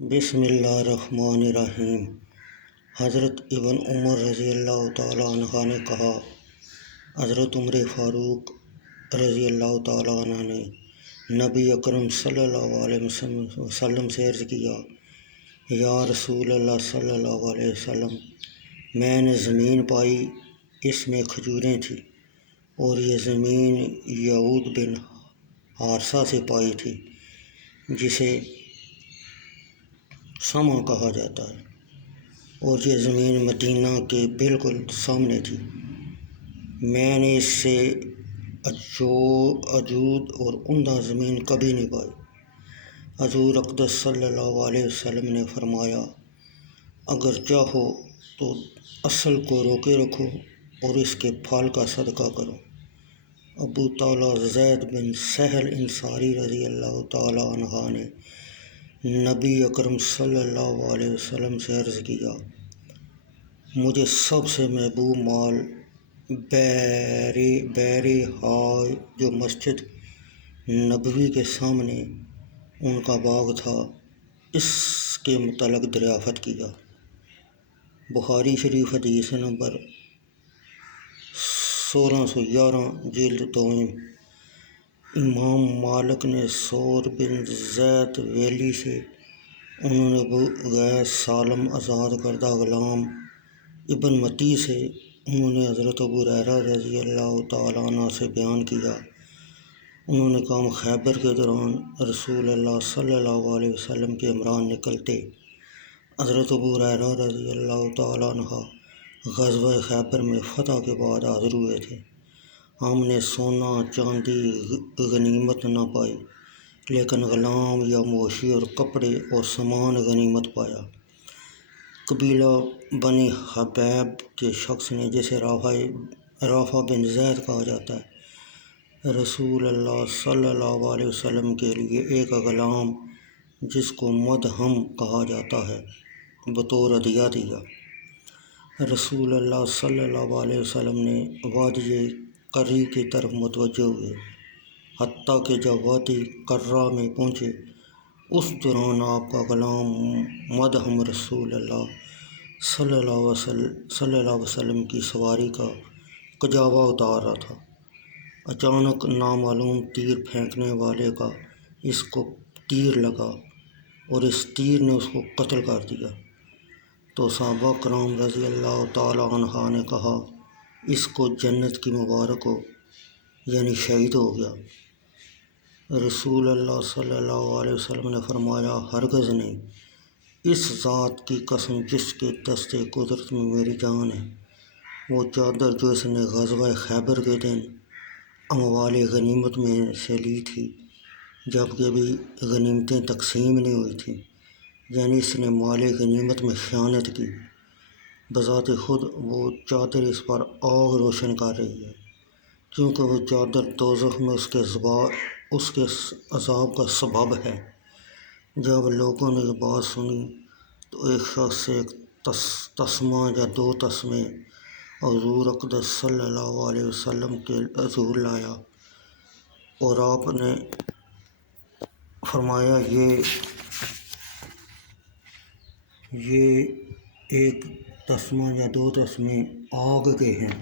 بسم اللہ الرحمن الرحیم۔ حضرت ابن عمر رضی اللہ تعالیٰ عنہ نے کہا، حضرت عمر فاروق رضی اللہ تعالیٰ عنہ نے نبی اکرم صلی اللہ علیہ وسلم سے عرض کیا، یا رسول اللہ صلی اللہ علیہ وسلم، میں نے زمین پائی، اس میں کھجوریں تھیں، اور یہ زمین یعود بن حارثہ سے پائی تھی جسے سما کہا جاتا ہے، اور یہ زمین مدینہ کے بالکل سامنے تھی۔ میں نے اس سے اجود اور عمدہ زمین کبھی نہیں پائی۔ حضور اقدس صلی اللہ علیہ وسلم نے فرمایا، اگر چاہو تو اصل کو روکے رکھو اور اس کے پھل کا صدقہ کرو۔ ابو طلحہ زید بن سہل انصاری رضی اللہ تعالیٰ عنہ نے نبی اکرم صلی اللہ علیہ وسلم سے عرض کیا، مجھے سب سے محبوب مال بیرحاء جو مسجد نبوی کے سامنے ان کا باغ تھا، اس کے متعلق دریافت کیا۔ بخاری شریف حدیث نمبر 1611 جلد دوم۔ امام مالک نے ثور بن زید ویلی سے، انہوں نے ابو غیث سالم آزاد کردہ غلام ابن متی سے، انہوں نے حضرت ابو ہریرہ رضی اللہ تعالیٰ عنہ سے بیان کیا، انہوں نے کہا، خیبر کے دوران رسول اللہ صلی اللہ علیہ وسلم کے امران نکلتے، حضرت ابو ہریرہ رضی اللہ تعالیٰ عنہ غزوہ خیبر میں فتح کے بعد حاضر ہوئے تھے۔ ہم نے سونا چاندی غنیمت نہ پائی، لیکن غلام یا مویشی اور کپڑے اور سامان غنیمت پایا۔ قبیلہ بنی حبیب کے شخص نے، جسے رافع بن زید کہا جاتا ہے، رسول اللہ صلی اللہ علیہ وسلم کے لیے ایک غلام جس کو مدہم کہا جاتا ہے بطور ہدیہ دیا۔ رسول اللہ صلی اللہ علیہ وسلم نے وادی قری کی طرف متوجہ ہوئے، حتیٰ کہ جب وادی قرہ میں پہنچے، اس دوران آپ کا غلام مدہم رسول اللہ صلی اللہ علیہ وسلم کی سواری کا کجاوا اتار رہا تھا۔ اچانک نامعلوم تیر پھینکنے والے کا اس کو تیر لگا اور اس تیر نے اس کو قتل کر دیا، تو صحابہ کرام رضی اللہ تعالیٰ عنہ نے کہا، اس کو جنت کی مبارک ہو، یعنی شہید ہو گیا۔ رسول اللہ صلی اللہ علیہ وسلم نے فرمایا، ہرگز نہیں، اس ذات کی قسم جس کے دست قدرت میں میری جان ہے، وہ چادر جو اس نے غزوہ خیبر کے دن اموال غنیمت میں سے لی تھی، جب کہ ابھی غنیمتیں تقسیم نہیں ہوئی تھیں، یعنی اس نے مال غنیمت میں خیانت کی، بذات خود وہ چادر اس پر آگ روشن کر رہی ہے، کیونکہ وہ چادر دوزخ میں اس کے عذاب کا سبب ہے۔ جب لوگوں نے یہ بات سنی تو ایک شخص سے ایک تسمہ یا دو تسمے حضور اقدس صلی اللہ علیہ وسلم کے حضور لایا، اور آپ نے فرمایا، یہ ایک تسمہ یا دو تسمے آگ کے ہیں۔